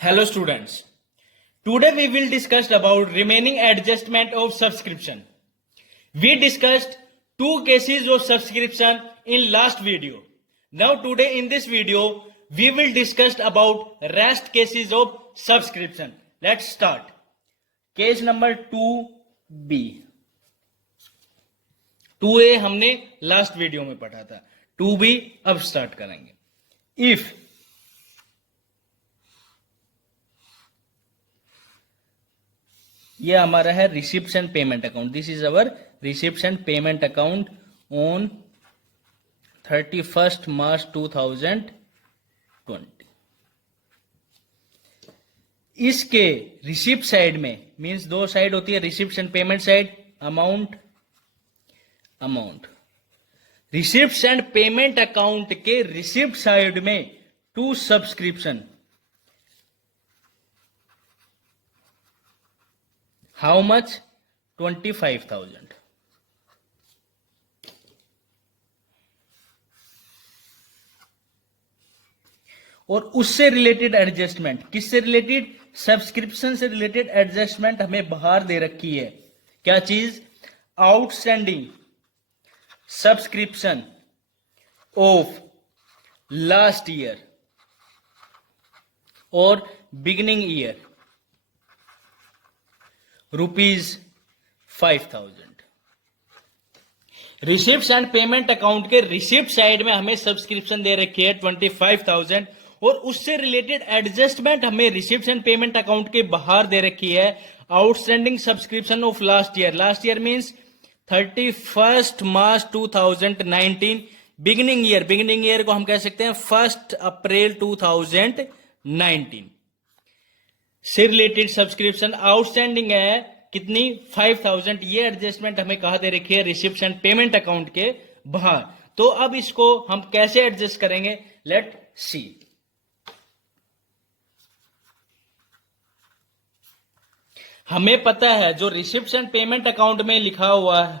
Hello students. Today we will discuss about remaining adjustment of subscription. We discussed two cases of subscription in last video. Now today in this video we will discuss about rest cases of subscription. Let's start. Case number 2B. 2A हमने last video में पढ़ा था. 2B अब start करेंगे. If ये हमारा है receipts and payment account. This is our receipts and payment account on 31st March 2020. इसके रिसिप्ट साइड में मींस दो साइड होती है, receipts and payment side. Amount receipts and payment account के रिसिप्ट साइड में टू सब्सक्रिप्शन. How much? 25,000. और उससे related adjustment, किससे रिलेटेड? सब्सक्रिप्शन से रिलेटेड एडजस्टमेंट हमें बाहर दे रखी है. क्या चीज? Outstanding subscription of last year और beginning year ₹5,000. Receipts and payment account के रिसिप्ट साइड में हमें सब्सक्रिप्शन दे रखी है 25,000 और उससे रिलेटेड एडजस्टमेंट हमें रिसिप्ट्स एंड पेमेंट अकाउंट के बाहर दे रखी है. Outstanding subscription of last year. Last year means 31st March 2019. Beginning year को हम कह सकते हैं 1 अप्रैल 2019 से रिलेटेड सब्सक्रिप्शन आउटस्टैंडिंग है कितनी? 5,000. ये एडजस्टमेंट हमें कहा दे रखी है रिसिप्ट्स एंड पेमेंट अकाउंट के बाहर. तो अब इसको हम कैसे एडजस्ट करेंगे? Let see. हमें पता है जो रिसिप्ट्स एंड पेमेंट अकाउंट में लिखा हुआ है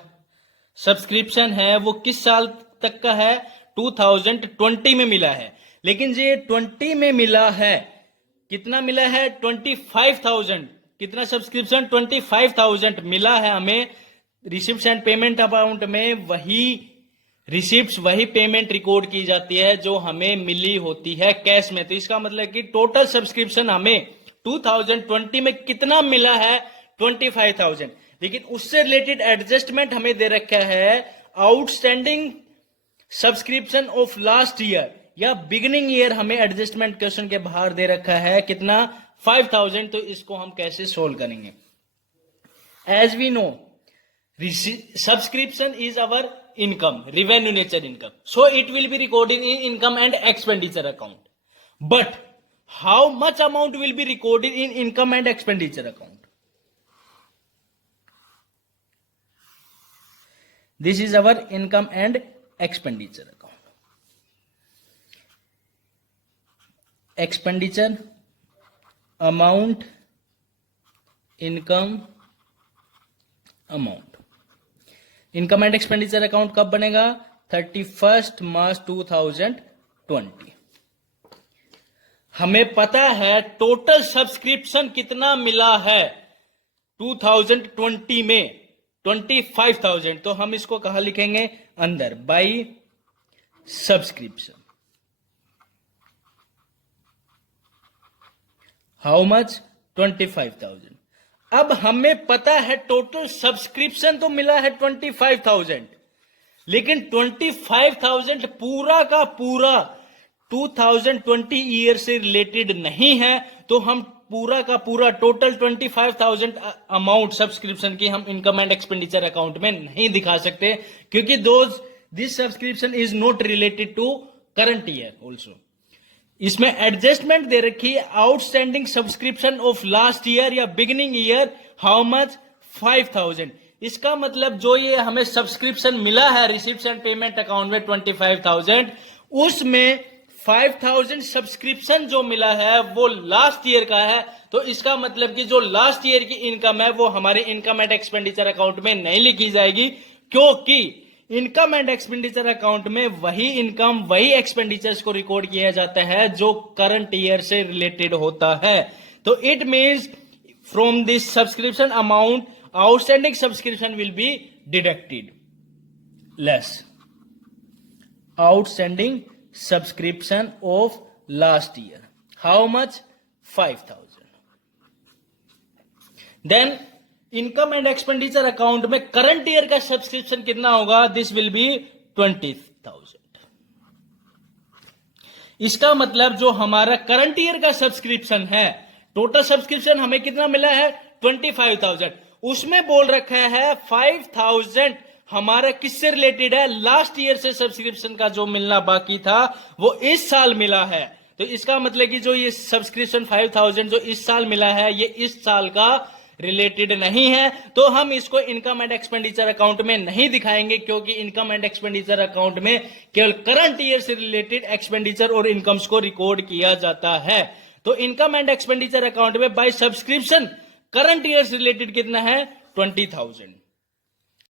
सब्सक्रिप्शन है वो किस साल तक का है? 2020 में मिला है. लेकिन ये 20 में मिला है, कितना मिला है? 25,000. कितना सब्सक्रिप्शन? 25,000 मिला है हमें रिसिप्ट्स एंड पेमेंट अकाउंट में. वही रिसिप्ट्स, वही पेमेंट रिकॉर्ड की जाती है जो हमें मिली होती है कैश में. तो इसका मतलब कि टोटल सब्सक्रिप्शन हमें 2020 में कितना मिला है? 25,000. लेकिन उससे रिलेटेड एडजस्टमेंट हमें दे रखा है outstanding subscription of last year या बिगिनिंग ईयर. हमें एडजस्टमेंट क्वेश्चन के बाहर दे रखा है कितना? 5,000. तो इसको हम कैसे सोल्व करेंगे? As we know subscription is our income, revenue nature income, so it will be recorded in income and expenditure account. But how much amount will be recorded in income and expenditure account? This is our income and expenditure account. Expenditure amount, income amount. Income and expenditure account कब बनेगा? 31st March 2020. हमें पता है total subscription कितना मिला है 2020 में? 25,000. तो हम इसको कहां लिखेंगे? अंदर बाई सब्सक्रिप्शन. How much? 25,000. अब हमें पता है टोटल सब्सक्रिप्शन तो मिला है 25,000, लेकिन 25,000 पूरा का पूरा 2020 ईयर से रिलेटेड नहीं है. तो हम पूरा का पूरा टोटल 25,000 अमाउंट सब्सक्रिप्शन की हम इनकम एंड एक्सपेंडिचर अकाउंट में नहीं दिखा सकते, क्योंकि this subscription is not related to current year. Also इसमें एडजस्टमेंट दे रखी है outstanding subscription of last year या बिगिनिंग ईयर. How much? 5,000. इसका मतलब जो ये हमें सब्सक्रिप्शन मिला है रिसिप्ट्स एंड पेमेंट अकाउंट में 25,000, उसमें 5,000 सब्सक्रिप्शन जो मिला है वो लास्ट ईयर का है. तो इसका मतलब कि जो लास्ट ईयर की इनकम है वो हमारे इनकम एंड एक्सपेंडिचर अकाउंट में नहीं लिखी जाएगी, क्योंकि इनकम एंड एक्सपेंडिचर अकाउंट में वही इनकम वही एक्सपेंडिचर्स को रिकॉर्ड किया जाता है जो करंट ईयर से रिलेटेड होता है। तो it means from this subscription amount outstanding subscription will be deducted less outstanding subscription of last year. How much? 5,000। Then income and expenditure account में करंट ईयर का सब्सक्रिप्शन कितना होगा? This will be 20,000। इसका मतलब जो हमारा करंट ईयर का subscription है, टोटल सब्सक्रिप्शन हमें कितना मिला है? 25,000। उसमें बोल रखा है 5,000 हमारा किससे रिलेटेड है? लास्ट ईयर से सब्सक्रिप्शन का जो मिलना बाकी था वो इस साल मिला है। तो इसका मतलब कि जो ये सब्सक्रिप्शन 5,000 जो इस साल मिला है ये इस साल का रिलेटेड नहीं है, तो हम इसको इनकम एंड एक्सपेंडिचर अकाउंट में नहीं दिखाएंगे, क्योंकि इनकम एंड एक्सपेंडिचर अकाउंट में केवल करंट ईयर से रिलेटेड एक्सपेंडिचर और इनकम्स को रिकॉर्ड किया जाता है। तो इनकम एंड एक्सपेंडिचर अकाउंट में बाय सब्सक्रिप्शन करंट ईयर से रिलेटेड कितना है? 20,000।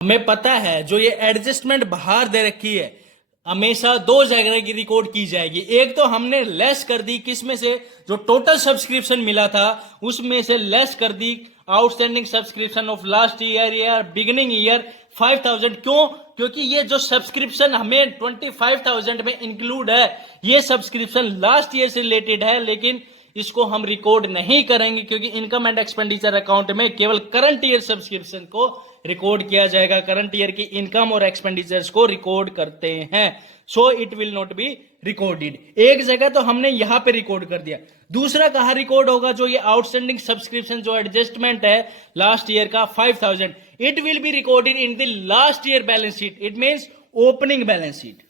हमें पता है जो ये एडजस्टमेंट बाहर दे रखी है हमेशा दो जगह की रिकॉर्ड की जाएगी। एक तो हमने लेस कर दी, किसमें से? जो टोटल सब्सक्रिप्शन मिला था उसमें से लेस कर दी outstanding subscription of last year या बिगिनिंग ईयर 5,000। क्यों? क्योंकि ये जो सब्सक्रिप्शन हमें 25,000 में इंक्लूड है ये सब्सक्रिप्शन लास्ट ईयर से रिलेटेड है, लेकिन इसको हम रिकॉर्ड नहीं करेंगे क्योंकि इनकम एंड एक्सपेंडिचर अकाउंट में केवल करंट ईयर सब्सक्रिप्शन को रिकॉर्ड किया जाएगा। करंट ईयर की इनकम और एक्सपेंडिचर्स को रिकॉर्ड करते हैं, सो it will not be recorded. एक जगह तो हमने यहां पे रिकॉर्ड कर दिया, दूसरा कहां रिकॉर्ड होगा? जो ये आउटस्टैंडिंग सब्सक्रिप्शन जो एडजस्टमेंट है लास्ट ईयर का 5,000, it will be recorded in the last year balance sheet. It means opening balance sheet.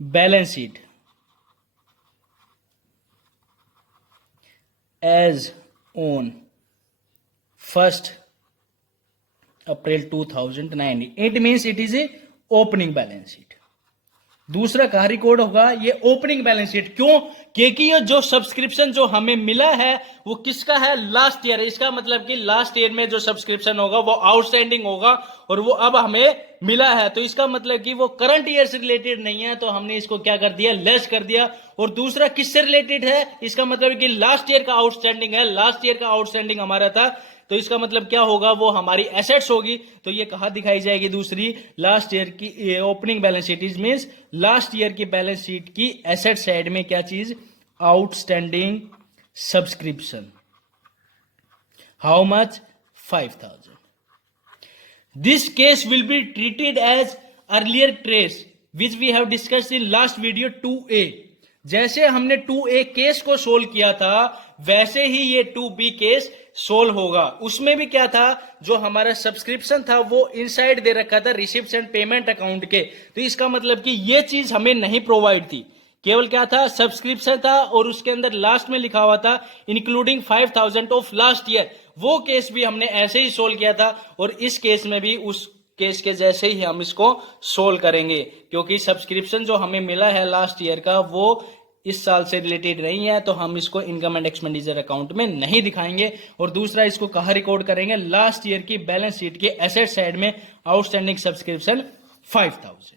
Balance sheet as on 1st April 2019। It means it is a opening balance sheet। दूसरा कहां record होगा? ये opening balance sheet. क्यों? क्योंकि ये जो subscription जो हमें मिला है वो किसका है? Last year. इसका मतलब कि लास्ट ईयर में जो सब्सक्रिप्शन होगा वो आउटस्टैंडिंग होगा और वो अब हमें मिला है, तो इसका मतलब कि वो करंट ईयर से रिलेटेड नहीं है, तो हमने इसको क्या कर दिया? लेस कर दिया। और दूसरा किससे रिलेटेड है? इसका मतलब कि लास्ट ईयर का आउटस्टैंडिंग है, लास्ट ईयर का आउटस्टैंडिंग हमारा था, तो इसका मतलब क्या होगा? वो हमारी एसेट्स होगी। तो ये कहां दिखाई जाएगी? दूसरी लास्ट ईयर की opening balance sheet. Is means last year की बैलेंस शीट की एसेट साइड में क्या चीज? Outstanding subscription. How much? 5,000। This case will be treated as earlier trace which we have discussed in last video 2A। जैसे हमने 2A case को solve किया था वैसे ही ये 2B केस सोल्व होगा। उसमें भी क्या था? जो हमारा सब्सक्रिप्शन था वो इनसाइड दे रखा था रिसिप्ट्स एंड पेमेंट अकाउंट के, तो इसका मतलब कि ये चीज हमें नहीं प्रोवाइड थी। केवल क्या था? सब्सक्रिप्शन था और उसके अंदर लास्ट में लिखा हुआ था इंक्लूडिंग 5,000 ऑफ लास्ट ईयर। वो केस भी हमने ऐसे ही सोल्व किया था और इस केस में भी उस केस के जैसे ही हम इसको सोल्व करेंगे, क्योंकि सब्सक्रिप्शन जो हमें मिला है लास्ट ईयर का वो इस साल से रिलेटेड नहीं है, तो हम इसको इनकम एंड एक्सपेंडिचर अकाउंट में नहीं दिखाएंगे। और दूसरा इसको कहां रिकॉर्ड करेंगे? लास्ट ईयर की बैलेंस शीट के एसेट साइड में outstanding subscription 5,000।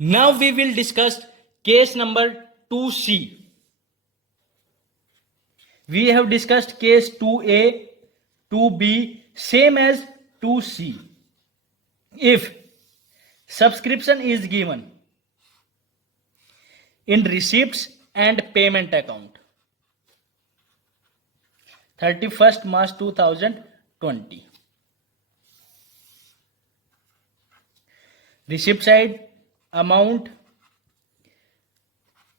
Now we will discuss case number 2C। We have discussed case 2A, 2B, same as 2C. If subscription is given in receipts and payment account 31st March 2020, receipt side amount,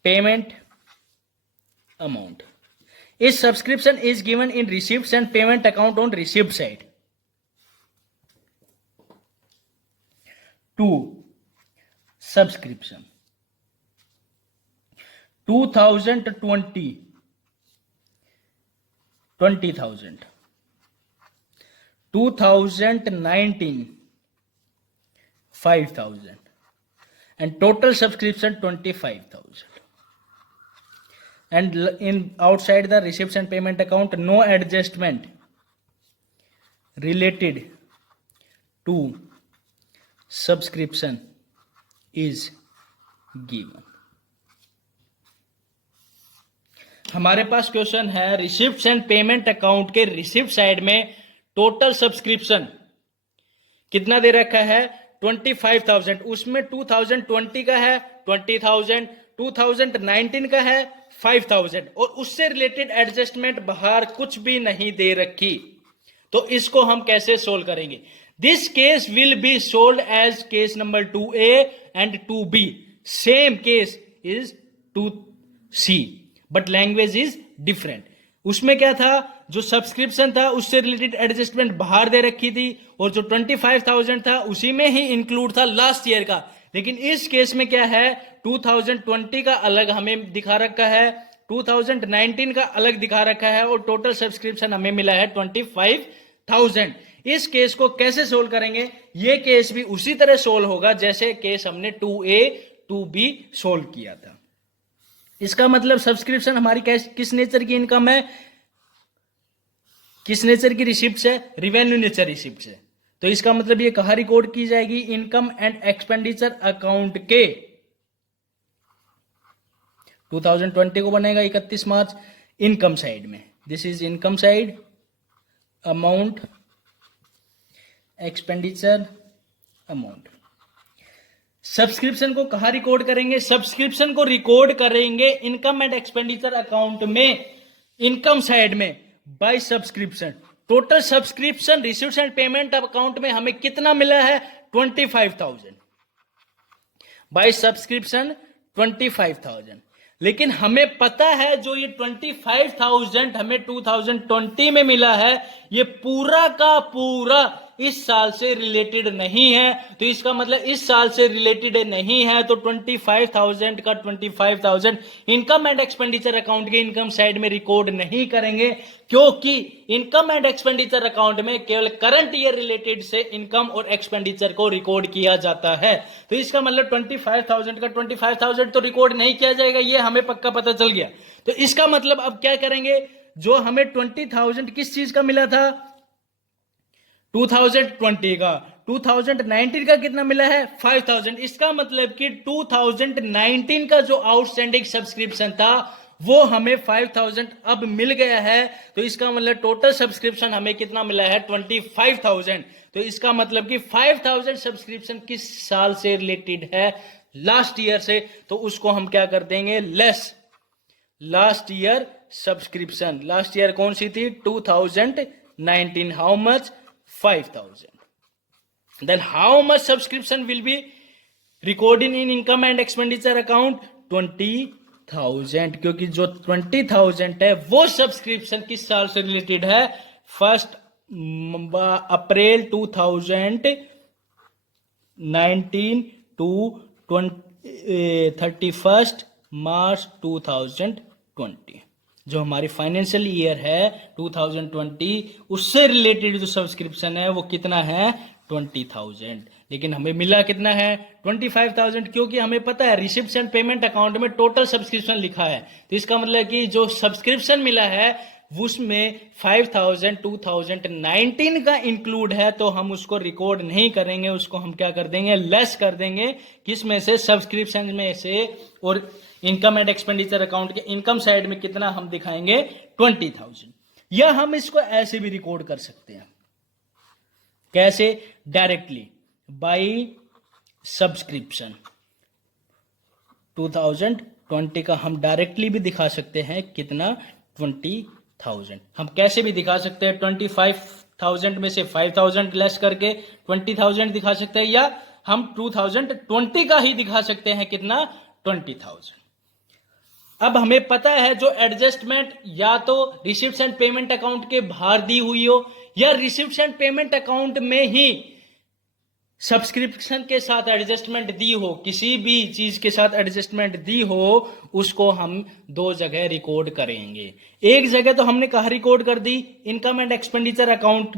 payment amount. If subscription is given in receipts and payment account on receipt side. 2. Subscription 2020 20,000, 2019 5,000 and total subscription 25,000. And in outside the receipts and payment account no adjustment related to subscription is given। हमारे पास question है receipts and payment account के receipt side में total subscription कितना दे रखा है 25,000, उसमें 2020 का है 20,000, 2019 का है 5,000 और उससे रिलेटेड एडजस्टमेंट बाहर कुछ भी नहीं दे रखी। तो इसको हम कैसे सोल्व करेंगे? This case will be solve as case number 2A and 2B। Same case is 2C but language is different. उसमें क्या था, जो सब्सक्रिप्शन था उससे रिलेटेड एडजस्टमेंट बाहर दे रखी थी और जो 25,000 था उसी में ही इंक्लूड था लास्ट ईयर का। लेकिन इस केस में क्या है, 2020 का अलग हमें दिखा रखा है, 2019 का अलग दिखा रखा है और टोटल सब्सक्रिप्शन हमें मिला है 25,000। इस केस को कैसे सोल्व करेंगे? ये केस भी उसी तरह सोल्व होगा जैसे केस हमने 2A 2B सोल्व किया था। इसका मतलब सब्सक्रिप्शन हमारी किस नेचर की इनकम है, किस नेचर की रिसिप्ट्स है, रेवेन्यू नेचर रिसिप्ट्स है। तो इसका मतलब ये कहां रिकॉर्ड की जाएगी? इनकम एंड एक्सपेंडिचर अकाउंट के 2020 को बनेगा 31 मार्च इनकम साइड में। This is income side, amount, expenditure amount. Subscription को कहां रिकॉर्ड करेंगे? सब्सक्रिप्शन को रिकॉर्ड करेंगे इनकम एंड एक्सपेंडिचर अकाउंट में, इनकम साइड में by subscription. Total subscription receives and payment account में हमें कितना मिला है? 25,000 बाय सब्सक्रिप्शन 25,000। लेकिन हमें पता है जो ये 25,000 हमें 2020 में मिला है ये पूरा का पूरा इस साल से रिलेटेड नहीं है। तो इसका मतलब इस साल से रिलेटेड नहीं है तो 25,000 का 25,000 इनकम एंड एक्सपेंडिचर अकाउंट के इनकम साइड में रिकॉर्ड नहीं करेंगे, क्योंकि इनकम एंड एक्सपेंडिचर अकाउंट में केवल करंट ईयर रिलेटेड से इनकम और एक्सपेंडिचर को रिकॉर्ड किया जाता है। तो इसका मतलब 25,000 का 25,000 तो रिकॉर्ड नहीं किया जाएगा, ये हमें पक्का पता चल गया। तो इसका मतलब अब क्या करेंगे, जो हमें 20,000 किस चीज का मिला था? 2020 का। 2019 का कितना मिला है? 5,000। इसका मतलब कि 2019 का जो आउटस्टैंडिंग सब्सक्रिप्शन था वो हमें 5,000 अब मिल गया है। तो इसका मतलब टोटल सब्सक्रिप्शन हमें कितना मिला है? 25,000। तो इसका मतलब कि 5,000 सब्सक्रिप्शन किस साल से रिलेटेड है? लास्ट ईयर से। तो उसको हम क्या कर देंगे? Less last year subscription. Last year कौन सी थी? 2019। How much? 5,000. Then how much subscription will be recorded in income and expenditure account? 20,000, क्योंकि जो 20,000 है वो सब्सक्रिप्शन किस साल से रिलेटेड है? 1 अप्रैल 2019 टू 31 मार्च 2020। जो हमारी फाइनेंशियल ईयर है 2020 उससे रिलेटेड जो सब्सक्रिप्शन है वो कितना है? 20,000। लेकिन हमें मिला कितना है? 25,000, क्योंकि हमें पता है रिसिप्ट्स एंड पेमेंट अकाउंट में टोटल सब्सक्रिप्शन लिखा है। तो इसका मतलब कि जो सब्सक्रिप्शन मिला है उसमें 5,000 2019 का इंक्लूड है, तो हम उसको रिकॉर्ड नहीं करेंगे, उसको हम क्या कर देंगे? लेस कर देंगे। किस में से? सब्सक्रिप्शन में से। और इनकम एंड एक्सपेंडिचर अकाउंट के इनकम साइड में कितना हम दिखाएंगे? 20,000। या हम इसको ऐसे भी रिकॉर्ड कर सकते हैं। कैसे? Directly by subscription. 2020 का हम डायरेक्टली भी दिखा सकते हैं कितना? 20,000। हम कैसे भी दिखा सकते हैं? 25,000 में से 5,000 लेस करके 20,000 दिखा सकते हैं, या हम 2020 का ही दिखा सकते हैं कितना? 20,000। अब हमें पता है जो एडजस्टमेंट या तो रिसिप्ट्स एंड पेमेंट अकाउंट के बाहर दी हुई हो या रिसिप्ट्स एंड पेमेंट अकाउंट में ही सब्सक्रिप्शन के साथ एडजस्टमेंट दी हो, किसी भी चीज के साथ एडजस्टमेंट दी हो, उसको हम दो जगह रिकॉर्ड करेंगे। एक जगह तो हमने कहा रिकॉर्ड कर दी, इनकम एंड एक्सपेंडिचर अकाउंट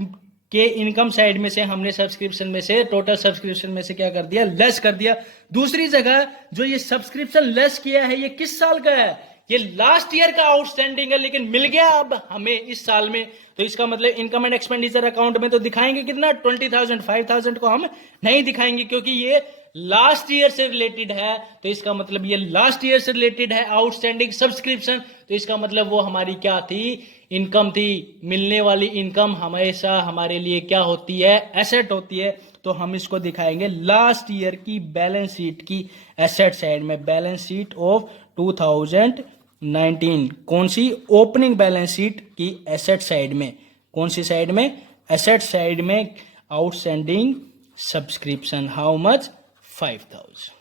के इनकम साइड में से हमने सब्सक्रिप्शन में से, टोटल सब्सक्रिप्शन में से क्या कर दिया? लेस कर दिया। दूसरी जगह जो ये सब्सक्रिप्शन लेस किया है ये किस साल का है? ये लास्ट ईयर का आउटस्टैंडिंग है, लेकिन मिल गया अब हमें इस साल में, तो इसका मतलब इनकम एंड एक्सपेंडिचर अकाउंट में तो दिखाएंगे कितना, 20,000। 5,000 को हम नहीं दिखाएंगे क्योंकि ये लास्ट ईयर से रिलेटेड है, तो इसका मतलब ये लास्ट ईयर से रिलेटेड है आउटस्टैंडिंग सब्सक्रिप्शन, तो इसका मतलब वो हमारी क्या थी, इनकम थी। मिलने वाली इनकम हमेशा हमारे लिए क्या होती है, एसेट होती है, तो हम इसको दिखाएंगे लास्ट ईयर की बैलेंस शीट की एसेट साइड में, बैलेंस शीट ऑफ 2019। कौन सी, ओपनिंग बैलेंस शीट की एसेट साइड में, कौन सी साइड में, एसेट साइड में, outstanding subscription, how much, 5,000।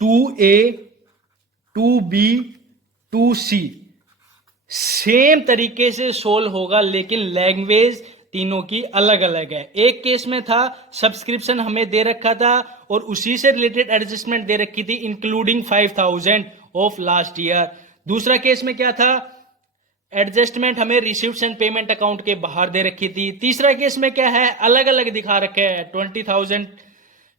2A 2B 2C same तरीके से सोल्व होगा, लेकिन लैंग्वेज तीनों की अलग अलग है। एक केस में था सब्सक्रिप्शन हमें दे रखा था और उसी से रिलेटेड एडजस्टमेंट दे रखी थी इंक्लूडिंग 5,000 ऑफ लास्ट ईयर। दूसरा केस में क्या था, एडजस्टमेंट हमें रिसीव्ड्स एंड पेमेंट अकाउंट के बाहर दे रखी थी। तीसरा केस में क्या है, अलग अलग दिखा रखे है, 20,000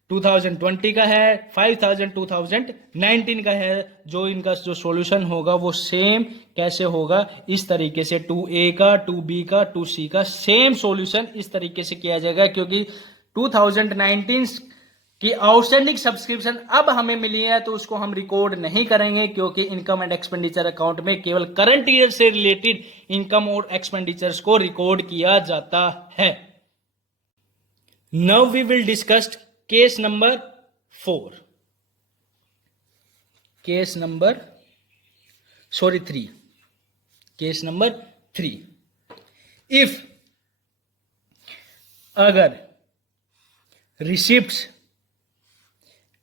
2020 का है, 5,000 2019 का है। जो इनका जो सॉल्यूशन होगा वो सेम कैसे होगा, इस तरीके से 2A का, 2B का, 2C का सेम सॉल्यूशन इस तरीके से किया जाएगा, क्योंकि 2019 की आउटस्टैंडिंग सब्सक्रिप्शन अब हमें मिली है, तो उसको हम रिकॉर्ड नहीं करेंगे, क्योंकि इनकम एंड एक्सपेंडिचर अकाउंट में केवल करंट ईयर से रिलेटेड इनकम और एक्सपेंडिचर्स को रिकॉर्ड किया जाता है। Now we will discuss case number 4, case number 3, case number 3। If अगर रिसिप्ट्स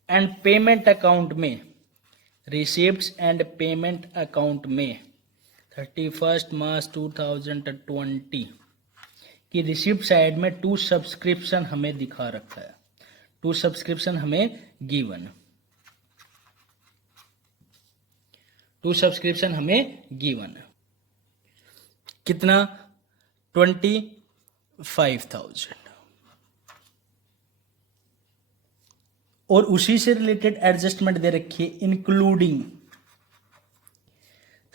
एंड पेमेंट अकाउंट में, रिसिप्ट्स एंड पेमेंट अकाउंट में 31 मार्च 2020 की रिसिप्ट साइड में 2 सब्सक्रिप्शन हमें दिखा रखा है, 2 सब्सक्रिप्शन हमें गिवन, 2 सब्सक्रिप्शन हमें गिवन कितना, 25,000, और उसी से रिलेटेड एडजस्टमेंट दे रखी है including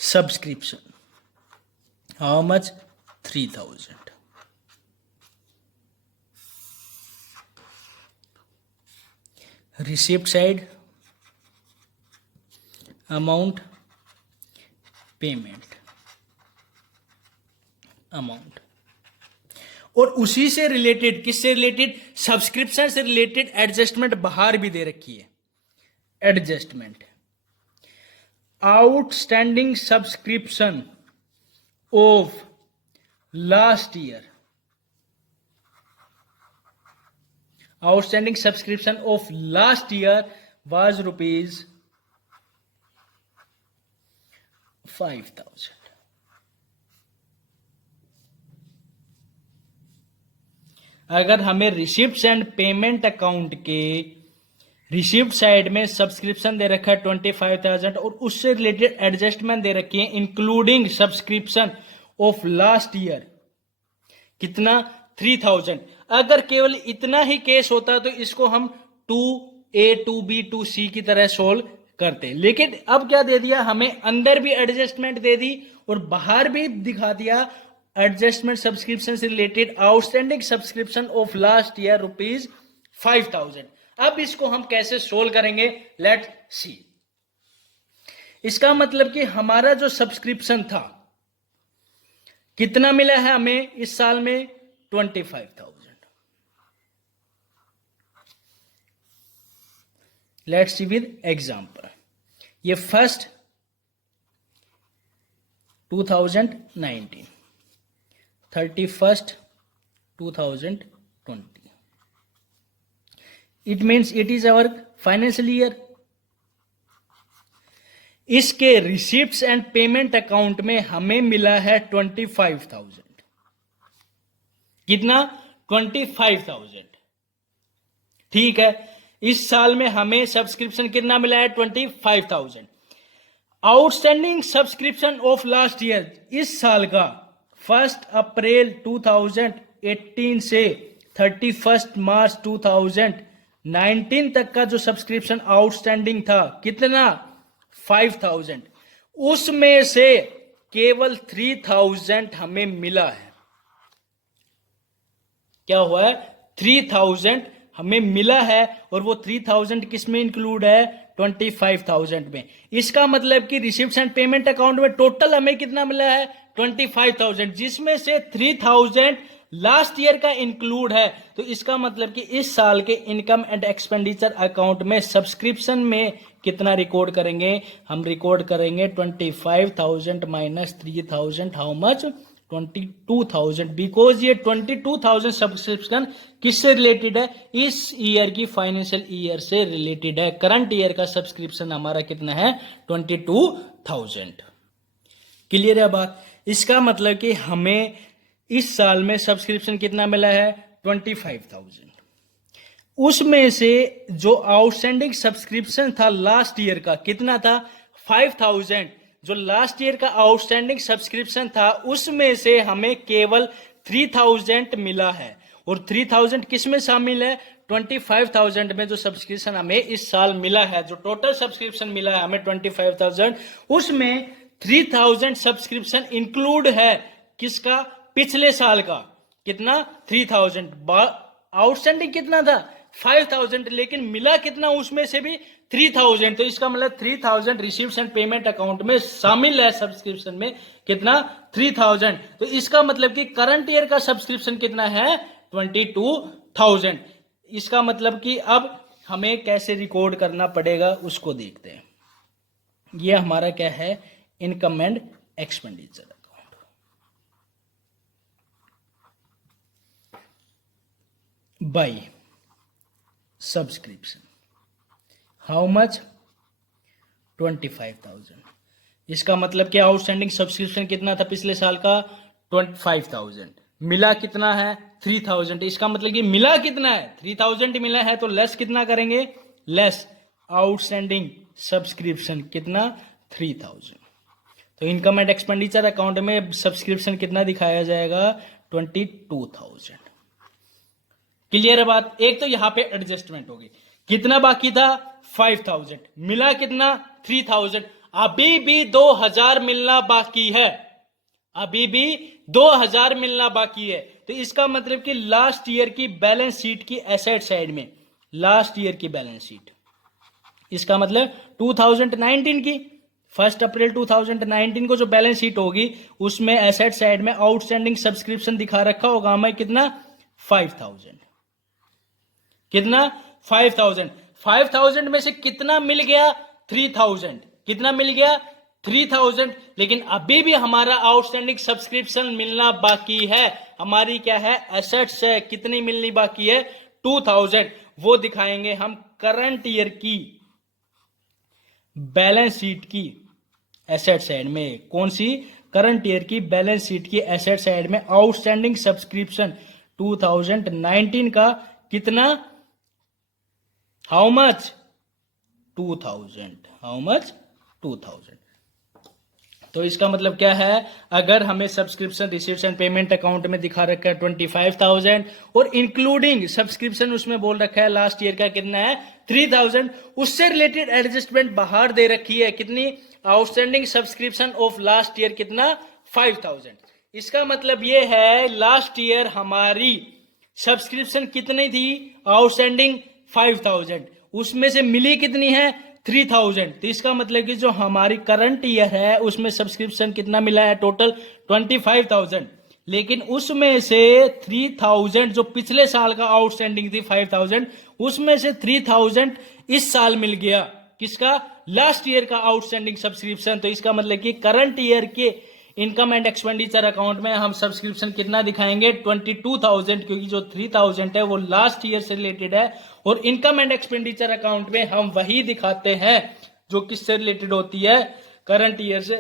subscription, how much, 3,000। Receipt side amount, payment amount, और उसी से रिलेटेड, किससे रिलेटेड, सब्सक्रिप्शन से रिलेटेड एडजस्टमेंट बाहर भी दे रखी है। Adjustment, outstanding subscription of last year, outstanding subscription of last year was rupees 5,000। अगर हमें रिसिप्ट्स एंड पेमेंट अकाउंट के रिसिप्ट साइड में सब्सक्रिप्शन दे रखा है 25,000 और उससे रिलेटेड एडजस्टमेंट दे रखी है including subscription of last year, कितना, 3,000। अगर केवल इतना ही केस होता तो इसको हम 2A 2B 2C की तरह सोल्व करते, लेकिन अब क्या दे दिया हमें, अंदर भी एडजस्टमेंट दे दी और बाहर भी दिखा दिया एडजस्टमेंट सब्सक्रिप्शन से related outstanding subscription of last year rupees 5,000। अब इसको हम कैसे सोल्व करेंगे, लेट सी। इसका मतलब कि हमारा जो सब्सक्रिप्शन था कितना मिला है हमें इस साल में, 25,000। Let's see with example. ये first 2019, 31st 2020, it means it is our financial year. इसके रिसिप्ट्स एंड पेमेंट अकाउंट में हमें मिला है 25,000। कितना, 25,000। ठीक है, इस साल में हमें सब्सक्रिप्शन कितना मिला है, 25,000। Outstanding subscription of last year, इस साल का 1 अप्रैल 2018 से 31 मार्च 2020 19 तक का जो सब्सक्रिप्शन आउटस्टैंडिंग था कितना 5000, उसमें से केवल 3000 हमें मिला है। क्या हुआ है 3000 हमें मिला है और वो 3000 किस में इंक्लूड है 25,000 में। इसका मतलब कि रिसिप्ट्स एंड पेमेंट अकाउंट में टोटल हमें कितना मिला है 25,000, जिसमें से 3000 लास्ट ईयर का इंक्लूड है। तो इसका मतलब कि इस साल के इनकम एंड एक्सपेंडिचर अकाउंट में सब्सक्रिप्शन में कितना रिकॉर्ड करेंगे, हम रिकॉर्ड करेंगे 25,000 माइनस 3,000, हाउ मच 22,000, बिकॉज ये 22,000 सब्सक्रिप्शन किससे रिलेटेड है, इस ईयर की फाइनेंशियल ईयर से रिलेटेड है। करंट ईयर का सब्सक्रिप्शन हमारा कितना है 22,000। क्लियर है बात। इसका मतलब कि हमें इस साल में सब्सक्रिप्शन कितना मिला है 25,000, उसमें से जो आउटस्टैंडिंग सब्सक्रिप्शन था लास्ट ईयर का कितना था 5,000, जो लास्ट ईयर का आउटस्टैंडिंग सब्सक्रिप्शन था उसमें से हमें केवल 3,000 मिला है। और 3,000 किस में शामिल है 25,000 में जो सब्सक्रिप्शन हमें इस साल मिला है, जो टोटल सब्सक्रिप्शन मिला है हमें 25,000, उसमें 3,000 सब्सक्रिप्शन इंक्लूड है किसका पिछले साल का कितना 3,000। आउटस्टैंडिंग कितना था 5,000, लेकिन मिला कितना उसमें से भी 3,000। तो इसका मतलब 3,000 रिसीव्स एंड पेमेंट अकाउंट में शामिल है सब्सक्रिप्शन में कितना 3,000। तो इसका मतलब कि करंट ईयर का सब्सक्रिप्शन कितना है 22,000। इसका मतलब कि अब हमें कैसे रिकॉर्ड करना पड़ेगा उसको देखते हैं। यह हमारा क्या है income and expenditure account. By subscription how much 25,000। इसका मतलब कि आउटस्टैंडिंग सब्सक्रिप्शन कितना था पिछले साल का 25,000, मिला कितना है 3,000। इसका मतलब कि मिला कितना है 3,000 मिला है, तो लेस कितना करेंगे लेस आउटस्टैंडिंग सब्सक्रिप्शन कितना 3,000। तो इनकम एंड एक्सपेंडिचर अकाउंट में सब्सक्रिप्शन कितना दिखाया जाएगा 22,000। क्लियर है बात। एक तो यहां पे एडजस्टमेंट होगी, कितना बाकी था 5,000, मिला कितना 3,000, अभी भी 2,000 मिलना बाकी है, अभी भी 2,000 मिलना बाकी है। तो इसका मतलब कि लास्ट ईयर की बैलेंस शीट की एसेट साइड में, लास्ट ईयर की बैलेंस शीट, इसका मतलब 2019 की 1 अप्रैल 2019 को जो बैलेंस शीट होगी उसमें एसेट साइड में आउटस्टैंडिंग सब्सक्रिप्शन दिखा रखा होगा हमें कितना 5,000, कितना 5,000। 5,000 में से कितना मिल गया 3,000, कितना मिल गया 3,000, लेकिन अभी भी हमारा आउटस्टैंडिंग सब्सक्रिप्शन मिलना बाकी है। हमारी क्या है एसेट्स है, कितनी मिलनी बाकी है 2,000। वो दिखाएंगे हम करंट ईयर की बैलेंस शीट की एसेट साइड में। कौन सी करंट ईयर की बैलेंस शीट की एसेट साइड में आउटस्टैंडिंग सब्सक्रिप्शन 2019 का कितना हाउ मच 2,000, हाउ मच 2,000। तो इसका मतलब क्या है, अगर हमें subscription receives and payment account में दिखा रखा है 25,000 और इंक्लूडिंग सब्सक्रिप्शन उसमें बोल रखा है लास्ट ईयर का कितना है 3,000, उससे रिलेटेड एडजस्टमेंट बाहर दे रखी है कितनी outstanding subscription of last year कितना 5,000। इसका मतलब ये है लास्ट ईयर हमारी सब्सक्रिप्शन कितनी थी आउटस्टैंडिंग 5,000, उसमें से मिली कितनी है 3,000। तो इसका मतलब कि जो हमारी करंट ईयर है उसमें सब्सक्रिप्शन कितना मिला है टोटल 25,000, लेकिन उसमें से 3,000 जो पिछले साल का आउटस्टैंडिंग थी 5,000, उसमें से 3,000 इस साल मिल गया किसका लास्ट ईयर का आउटस्टैंडिंग सब्सक्रिप्शन। तो इसका मतलब कि करंट ईयर के इनकम एंड एक्सपेंडिचर अकाउंट में हम सब्सक्रिप्शन कितना दिखाएंगे 22,000, क्योंकि जो 3,000 है वो लास्ट ईयर से रिलेटेड है, और इनकम एंड एक्सपेंडिचर अकाउंट में हम वही दिखाते हैं जो किससे रिलेटेड होती है करंट ईयर से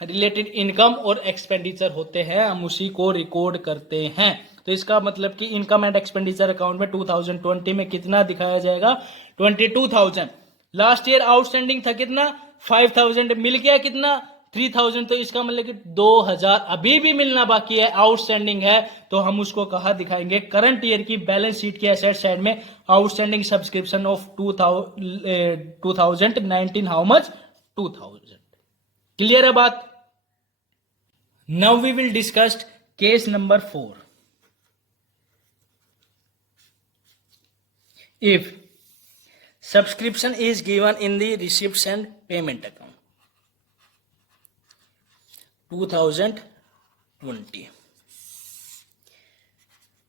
रिलेटेड इनकम और एक्सपेंडिचर होते हैं, हम उसी को रिकॉर्ड करते हैं। तो इसका मतलब कि इनकम एंड एक्सपेंडिचर अकाउंट में 2020 में कितना दिखाया जाएगा 22,000। लास्ट ईयर आउटस्टैंडिंग था कितना 5,000, मिल गया कितना 3000, तो इसका मतलब कि 2000 अभी भी मिलना बाकी है, आउटस्टैंडिंग है। तो हम उसको कहा दिखाएंगे, करंट ईयर की बैलेंस शीट की एसेट साइड में, outstanding subscription of 2019, how much? 2000। Clear है बात? Now we will discuss case number 4। If subscription is given in the receipts and payment account 2020,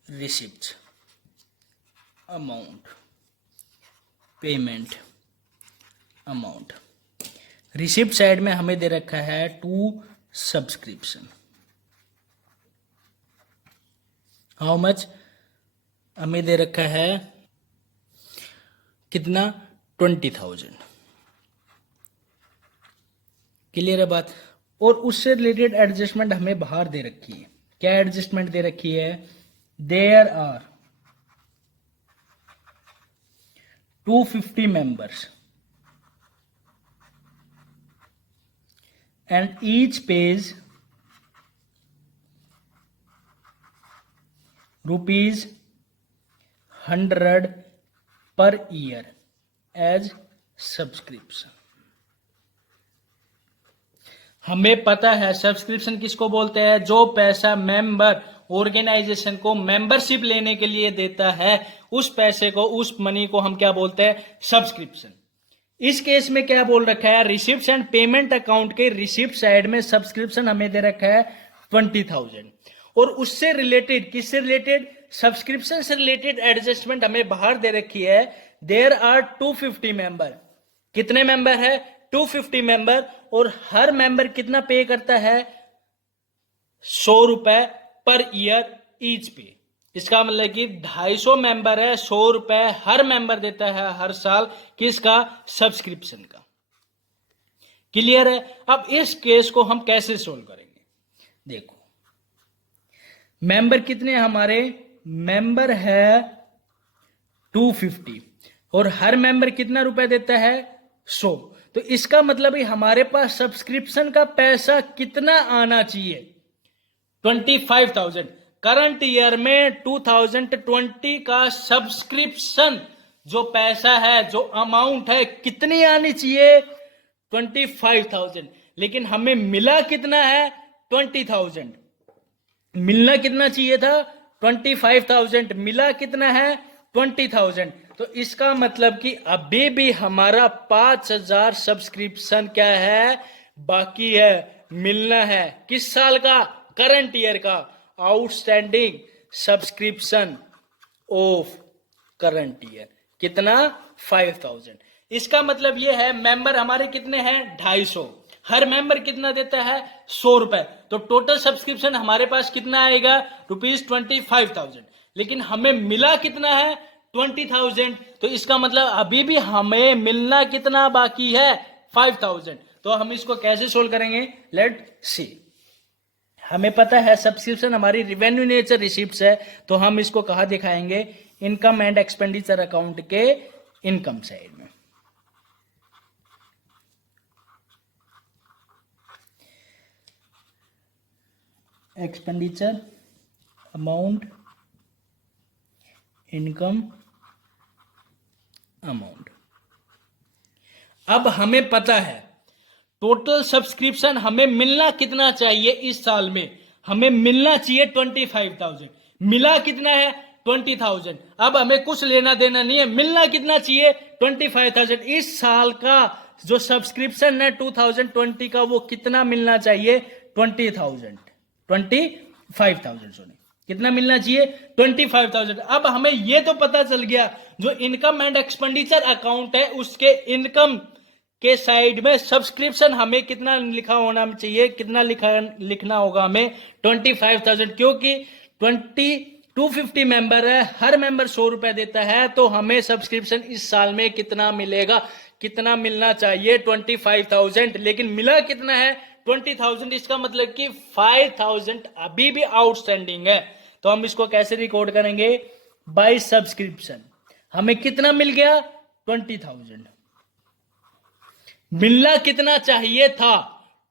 receipts, amount, payment amount, receipt side में हमें दे रखा है to subscription, how much? हमें दे रखा है कितना? 20,000। क्लियर है बात? और उससे रिलेटेड एडजस्टमेंट हमें बाहर दे रखी है। क्या एडजस्टमेंट दे रखी है? There are 250 members and each pays ₹100 per year as subscription. हमें पता है सब्सक्रिप्शन किसको बोलते हैं? जो पैसा मेंबर ऑर्गेनाइजेशन को मेंबरशिप लेने के लिए देता है, उस पैसे को, उस मनी को हम क्या बोलते हैं? सब्सक्रिप्शन। इस केस में क्या बोल रखा है? रिसिप्ट एंड पेमेंट अकाउंट के रिसिप्ट साइड में सब्सक्रिप्शन हमें दे रखा है 20,000, और उससे रिलेटेड, किससे रिलेटेड? सब्सक्रिप्शन से रिलेटेड एडजस्टमेंट हमें बाहर दे रखी है। There are 250 member. कितने मेंबर है? 250 मेंबर, और हर मेंबर कितना पे करता है? 100 रुपए पर ईयर ईच पे। इसका मतलब कि 250 मेंबर है, 100 रुपए हर मेंबर देता है हर साल। किसका? सब्सक्रिप्शन का। क्लियर है? अब इस केस को हम कैसे सोल्व करेंगे? देखो, मेंबर कितने हमारे? मेंबर है 250, और हर मेंबर कितना रुपए देता है? 100। तो इसका मतलब ही हमारे पास सब्सक्रिप्शन का पैसा कितना आना चाहिए? 25,000। करंट ईयर में 2020 का सब्सक्रिप्शन जो पैसा है, जो अमाउंट है, कितनी आनी चाहिए? 25,000। लेकिन हमें मिला कितना है? 20,000। मिलना कितना चाहिए था? 25,000। मिला कितना है? 20,000। तो इसका मतलब कि अभी भी हमारा 5,000 सब्सक्रिप्शन क्या है? बाकी है, मिलना है। किस साल का? करंट ईयर का। Outstanding subscription of current year कितना? 5,000। इसका मतलब यह है, मेंबर हमारे कितने हैं? 250। हर मेंबर कितना देता है? 100 रुपए। तो टोटल सब्सक्रिप्शन हमारे पास कितना आएगा? ₹25,000। लेकिन हमें मिला कितना है? 20,000। तो इसका मतलब अभी भी हमें मिलना कितना बाकी है? 5,000। तो हम इसको कैसे सोल्व करेंगे? Let see. हमें पता है सब्सक्रिप्शन हमारी रिवेन्यू नेचर रिसिप्ट्स है, तो हम इसको कहा दिखाएंगे? इनकम एंड एक्सपेंडिचर अकाउंट के इनकम साइड में। Expenditure, amount, income amount. अब हमें पता है टोटल सब्सक्रिप्शन हमें मिलना कितना चाहिए इस साल में? हमें मिलना चाहिए 25,000। मिला कितना है? 20,000। अब हमें कुछ लेना देना नहीं है, मिलना कितना चाहिए? 25,000। इस साल का जो सब्सक्रिप्शन है 2020 का, वो कितना मिलना चाहिए? 25,000। सॉरी, कितना मिलना चाहिए? 25,000। अब हमें यह तो पता चल गया, जो इनकम एंड एक्सपेंडिचर अकाउंट है, उसके इनकम के साइड में सब्सक्रिप्शन हमें कितना लिखा होना चाहिए? कितना लिखना होगा हमें? 25,000। क्योंकि 250 मेंबर है, हर मेंबर 100 रुपए देता है, तो हमें सब्सक्रिप्शन इस साल में कितना मिलेगा? कितना मिलना चाहिए? 25,000। लेकिन मिला कितना है? 20,000। इसका मतलब कि 5,000 अभी भी आउटस्टैंडिंग है। तो हम इसको कैसे रिकॉर्ड करेंगे? By subscription. हमें कितना मिल गया? 20,000। मिलना कितना चाहिए था?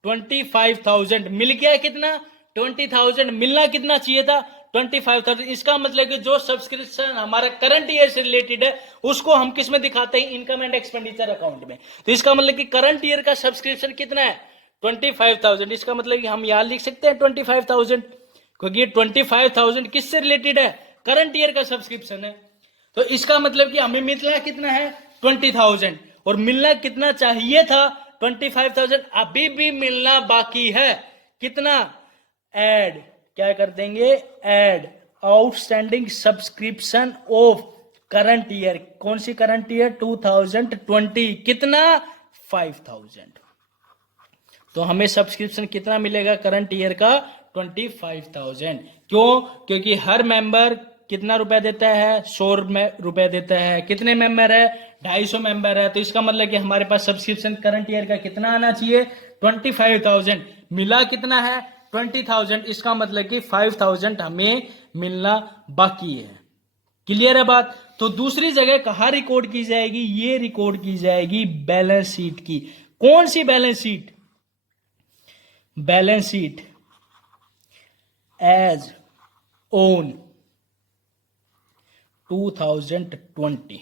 25,000 मिल गया कितना? 20,000 मिलना कितना चाहिए था? 25,000। इसका मतलब कि जो सब्सक्रिप्शन हमारा करंट ईयर से रिलेटेड है उसको हम किस में दिखाते हैं? इनकम एंड एक्सपेंडिचर अकाउंट में। तो इसका मतलब कि करंट ईयर का सब्सक्रिप्शन कितना है? 25,000। इसका मतलब कि हम यहां लिख सकते हैं 25,000, क्योंकि 25,000 किससे रिलेटेड है? करंट ईयर का सब्सक्रिप्शन है। तो इसका मतलब कि हमें मिलना कितना है? 20,000। और मिलना कितना चाहिए था? 25,000। अभी भी मिलना बाकी है। कितना? ऐड, क्या कर देंगे? Add outstanding subscription of current year. कौन सी करंट ईयर? 2020। कितना? 5,000। तो हमें सब्सक्रिप्शन कितना मिलेगा करंट ईयर का? 25,000। क्यों? क्योंकि हर मेंबर कितना रुपया देता है? 100 रुपया देता है। कितने मेंबर है? 250 मेंबर है। तो इसका मतलब कि हमारे पास सब्सक्रिप्शन करंट ईयर का कितना आना चाहिए? 25,000। मिला कितना है? 20,000। इसका मतलब कि 5,000 हमें मिलना बाकी है। क्लियर है बात? तो दूसरी जगह कहां रिकॉर्ड की जाएगी? ये रिकॉर्ड की जाएगी बैलेंस शीट की। कौन सी balance sheet? Balance sheet as on 2020,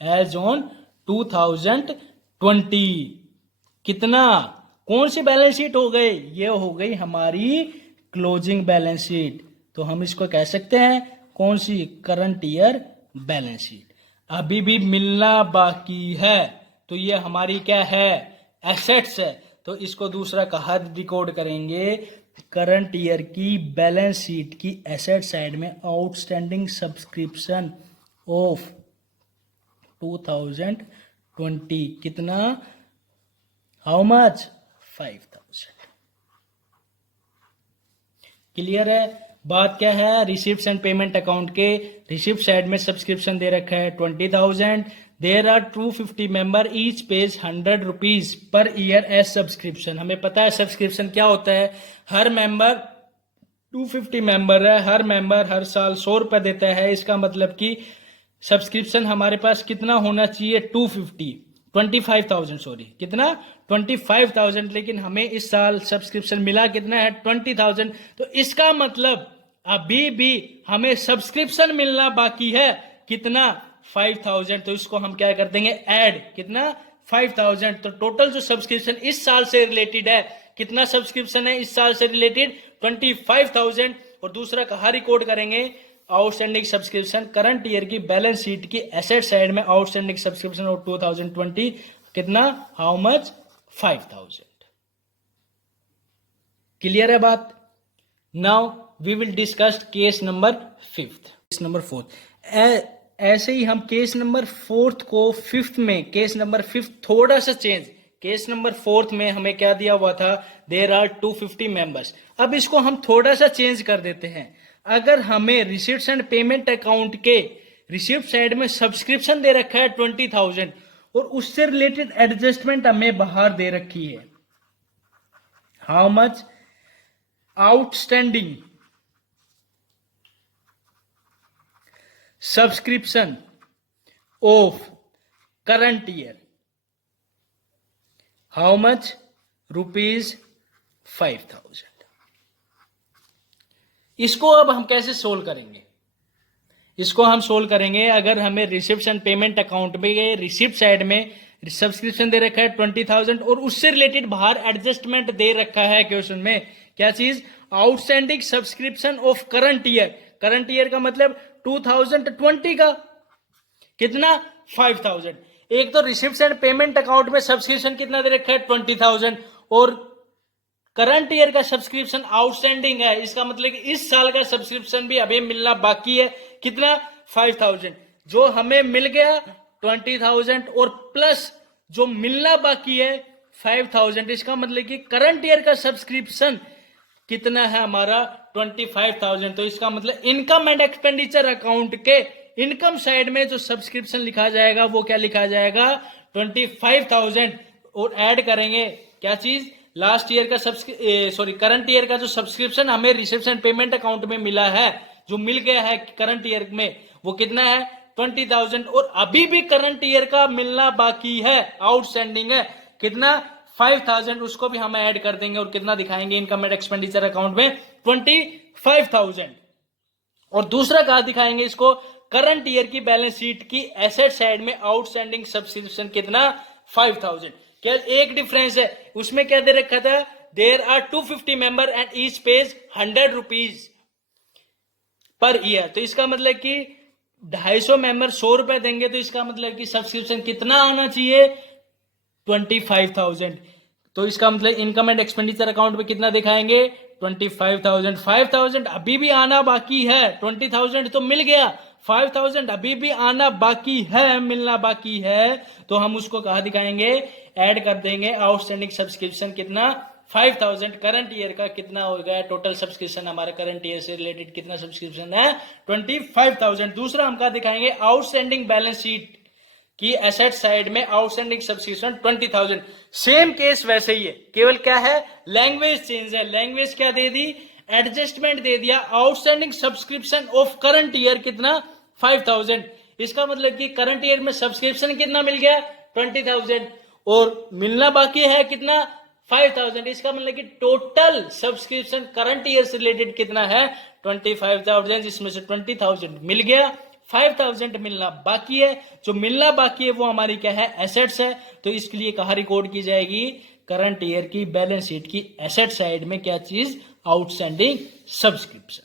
as on 2020। कितना? कौन सी बैलेंस शीट हो गई? ये हो गई हमारी क्लोजिंग बैलेंस शीट। तो हम इसको कह सकते हैं कौन सी? Current year balance sheet. अभी भी मिलना बाकी है, तो ये हमारी क्या है? एसेट्स है। तो इसको दूसरा कहा रिकॉर्ड करेंगे? करंट ईयर की बैलेंस शीट की एसेट साइड में आउटस्टैंडिंग सब्सक्रिप्शन ऑफ 2020। कितना? How much? 5,000। क्लियर है बात? क्या है? रिसिप्ट्स एंड पेमेंट अकाउंट के रिसिप्ट साइड में सब्सक्रिप्शन दे रखा है 20,000। There are 250 member, each pays 100 rupees per year as subscription. हमें पता है सब्सक्रिप्शन क्या होता है। हर मेंबर 250 मेंबर है, हर मेंबर हर साल 100 रुपए देता है। इसका मतलब कि सब्सक्रिप्शन हमारे पास कितना होना चाहिए? 25,000, सॉरी, कितना? 25,000। लेकिन हमें इस साल सब्सक्रिप्शन मिला कितना है? 20,000। तो इसका मतलब अभी भी हमें सब्सक्रिप्शन मिलना बाकी है। कितना? 5,000। तो इसको हम क्या कर देंगे? ऐड। कितना? 5,000। तो टोटल जो सब्सक्रिप्शन इस साल से रिलेटेड है, कितना सब्सक्रिप्शन है इस साल से रिलेटेड? 25,000। और दूसरा कहां रिकॉर्ड करेंगे? आउटस्टैंडिंग सब्सक्रिप्शन करंट ईयर की बैलेंस शीट की एसेट साइड में आउटस्टैंडिंग सब्सक्रिप्शन ऑफ 2020। कितना? How much? 5,000। क्लियर है बात? Now we will discuss case number 5th, case number 4th। ऐसे ही हम केस नंबर 4th को 5th में, केस नंबर 5th थोड़ा सा चेंज। केस नंबर 4th में हमें क्या दिया हुआ था? There are 250 members. अब इसको हम थोड़ा सा चेंज कर देते हैं। अगर हमें रिसिप्ट्स एंड पेमेंट अकाउंट के रिसिप्ट साइड में सब्सक्रिप्शन दे रखा है 20,000 और उससे रिलेटेड एडजस्टमेंट हमें बाहर दे रखी है। How much? Outstanding subscription of current year. How much? Rupees 5,000। इसको अब हम कैसे सोल्व करेंगे? इसको हम सोल्व करेंगे, अगर हमें रिसिप्ट एंड पेमेंट अकाउंट में रिसिप्ट साइड में सब्सक्रिप्शन दे रखा है 20,000 और उससे रिलेटेड बाहर एडजस्टमेंट दे रखा है क्वेश्चन में। क्या चीज? Outstanding subscription of current year. Current year का मतलब 2020 का। कितना? 5,000। एक तो रिसिप्ट एंड पेमेंट अकाउंट में सब्सक्रिप्शन कितना दे रखा है? 20,000। और करंट ईयर का सब्सक्रिप्शन आउटस्टैंडिंग है। इसका मतलब कि इस साल का सब्सक्रिप्शन भी अभी मिलना बाकी है। कितना? 5,000। जो हमें मिल गया 20,000 और प्लस जो मिलना बाकी है 5,000। इसका मतलब कि करंट ईयर का सब्सक्रिप्शन कितना है हमारा? 25,000। तो इसका मतलब इनकम एंड एक्सपेंडिचर अकाउंट के इनकम साइड में जो सब्सक्रिप्शन लिखा जाएगा वो क्या लिखा जाएगा? 25,000। और ऐड करेंगे क्या चीज? लास्ट ईयर का करंट ईयर का जो सब्सक्रिप्शन हमें रिसिप्शन पेमेंट अकाउंट में मिला है, जो मिल गया है करंट ईयर में, वो कितना है? 20,000। और अभी भी करंट ईयर का मिलना बाकी है, आउटस्टैंडिंग है। कितना? 5,000 उसको भी हम ऐड कर देंगे और कितना दिखाएंगे इनकम एंड एक्सपेंडिचर अकाउंट में 25,000। और दूसरा कहा दिखाएंगे इसको करंट ईयर की बैलेंस शीट की एसेट साइड में आउटस्टैंडिंग सब्सक्रिप्शन कितना 5,000। क्या एक डिफरेंस है, उसमें क्या दे रखा था there are 250 member and each pays 100 rupees per year. तो इसका मतलब कि 250 मेंबर 100 रुपए देंगे, तो इसका मतलब कि सब्सक्रिप्शन कितना आना चाहिए 25,000। तो इसका मतलब इनकम एंड एक्सपेंडिचर अकाउंट में कितना दिखाएंगे 25,000। 5,000 अभी भी आना बाकी है, 20,000 तो मिल गया, 5,000 अभी भी आना बाकी है, मिलना बाकी है, तो हम उसको कहा दिखाएंगे ऐड कर देंगे आउटस्टैंडिंग सब्सक्रिप्शन कितना 5,000। करंट ईयर का कितना हो गया टोटल सब्सक्रिप्शन, हमारे करंट ईयर से रिलेटेड कितना सब्सक्रिप्शन है 25,000। दूसरा हम कहा दिखाएंगे आउटस्टैंडिंग बैलेंस शीट की एसेट साइड में आउटस्टैंडिंग सब्सक्रिप्शन 20,000। सेम केस वैसे ही है, केवल क्या है लैंग्वेज चेंज है। लैंग्वेज क्या दे दी एडजस्टमेंट दे दिया, outstanding subscription of current year कितना 5,000। इसका मतलब कि करंट ईयर में सब्सक्रिप्शन कितना मिल गया 20,000 और मिलना बाकी है कितना 5,000। इसका मतलब कि टोटल सब्सक्रिप्शन करंट ईयर से रिलेटेड कितना है 25,000, जिसमें से 20,000 मिल गया, 5,000 मिलना बाकी है। जो मिलना बाकी है वो हमारी क्या है एसेट्स है, तो इसके लिए कहा रिकॉर्ड की जाएगी करंट ईयर की बैलेंस शीट की एसेट साइड में क्या चीज outstanding subscription.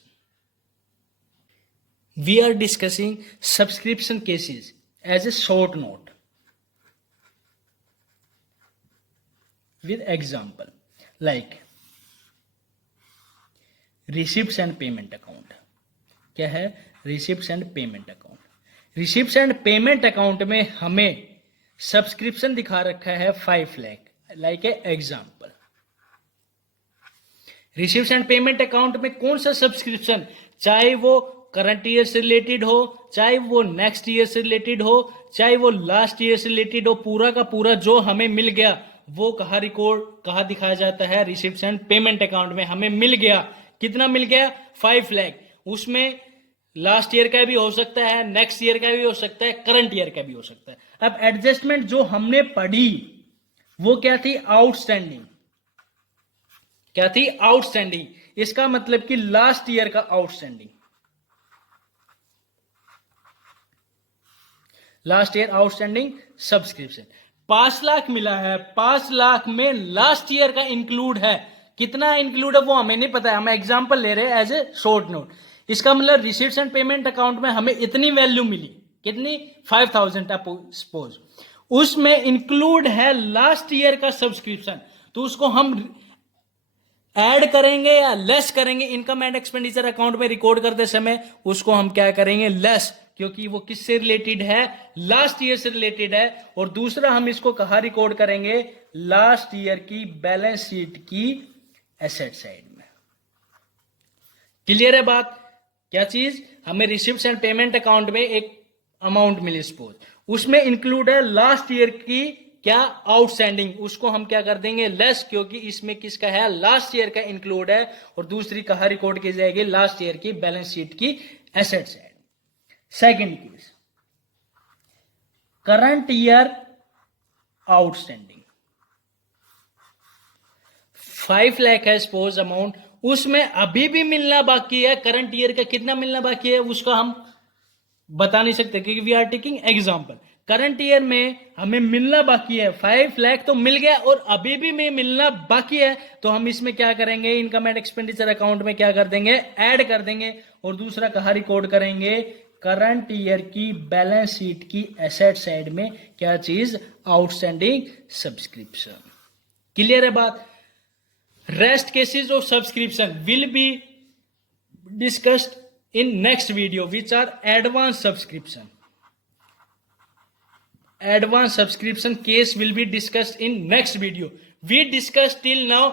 We are discussing subscription cases as a short note with example like receipts and payment account। क्या है receipts and payment account। receipts and payment account में हमें subscription दिखा रखा है 5 lakh, like a example. Receipts and payment account में कौन सा सब्सक्रिप्शन, चाहे वो करंट ईयर से रिलेटेड हो, चाहे वो नेक्स्ट ईयर से रिलेटेड हो, चाहे वो लास्ट ईयर से रिलेटेड हो, पूरा का पूरा जो हमें मिल गया वो कहा रिकॉर्ड कहा दिखाया जाता है रिसीप्ट्स एंड पेमेंट अकाउंट में। हमें मिल गया कितना मिल गया 5 लाख, उसमें लास्ट ईयर का भी हो सकता है, नेक्स्ट ईयर का भी हो सकता है, करंट ईयर का भी हो सकता है। अब एडजस्टमेंट जो हमने पढ़ी वो क्या थी आउटस्टैंडिंग, क्या थी आउटस्टैंडिंग। इसका मतलब कि लास्ट ईयर का outstanding, last year outstanding subscription 5 lakh मिला है। 5 लाख में लास्ट ईयर का इंक्लूड है, कितना इंक्लूड है वो हमें नहीं पता है, हम एग्जांपल ले रहे हैं एज ए शॉर्ट नोट। इसका मतलब रिसीट्स एंड पेमेंट अकाउंट में हमें इतनी वैल्यू मिली, कितनी 5,000 सपोज, उसमें इंक्लूड है लास्ट ईयर का सब्सक्रिप्शन, तो उसको हम ऐड करेंगे या लेस करेंगे। इनकम एंड एक्सपेंडिचर अकाउंट में रिकॉर्ड करते समय उसको हम क्या करेंगे लेस, क्योंकि वो किससे रिलेटेड है लास्ट ईयर से रिलेटेड है। और दूसरा हम इसको कहा रिकॉर्ड करेंगे लास्ट ईयर की बैलेंस शीट की एसेट साइड में। क्लियर है बात, क्या चीज हमें रिसीप्ट्स एंड पेमेंट अकाउंट में एक अमाउंट मिली सपोज, उसमें इंक्लूड है लास्ट ईयर की क्या आउटस्टैंडिंग, उसको हम क्या कर देंगे लेस, क्योंकि इसमें किसका है लास्ट ईयर का इंक्लूड है। और दूसरी कहा रिकॉर्ड की जाएगी लास्ट ईयर की बैलेंस शीट की asset side. Second case current year outstanding 5 lakh है सपोज अमाउंट, उसमें अभी भी मिलना बाकी है, करंट ईयर का कितना मिलना बाकी है उसका हम बता नहीं सकते, क्योंकि we are taking example. Current year में हमें मिलना बाकी है 5 लाख तो मिल गया और अभी भी में मिलना बाकी है, तो हम इसमें क्या करेंगे इनकम एंड एक्सपेंडिचर अकाउंट में क्या कर देंगे ऐड कर देंगे। और दूसरा कहा रिकॉर्ड करेंगे करंट ईयर की बैलेंस शीट की एसेट साइड में क्या चीज आउटस्टैंडिंग सब्सक्रिप्शन। क्लियर है बात। Rest cases of subscription will be discussed in next video, which are advanced subscription. Advanced subscription case will be discussed in next video. We discussed till now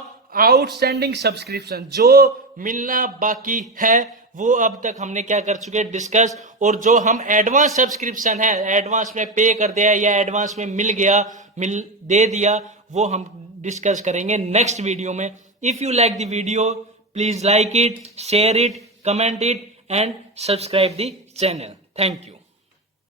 outstanding subscription, जो मिलना बाकी है वो अब तक हमने क्या कर चुके डिस्कस। और जो हम एडवांस सब्सक्रिप्शन है, एडवांस में पे कर दिया या एडवांस में मिल गया दे दिया, वो हम डिस्कस करेंगे नेक्स्ट वीडियो में। If you like the video please like it, share it, comment it and subscribe the channel. Thank you.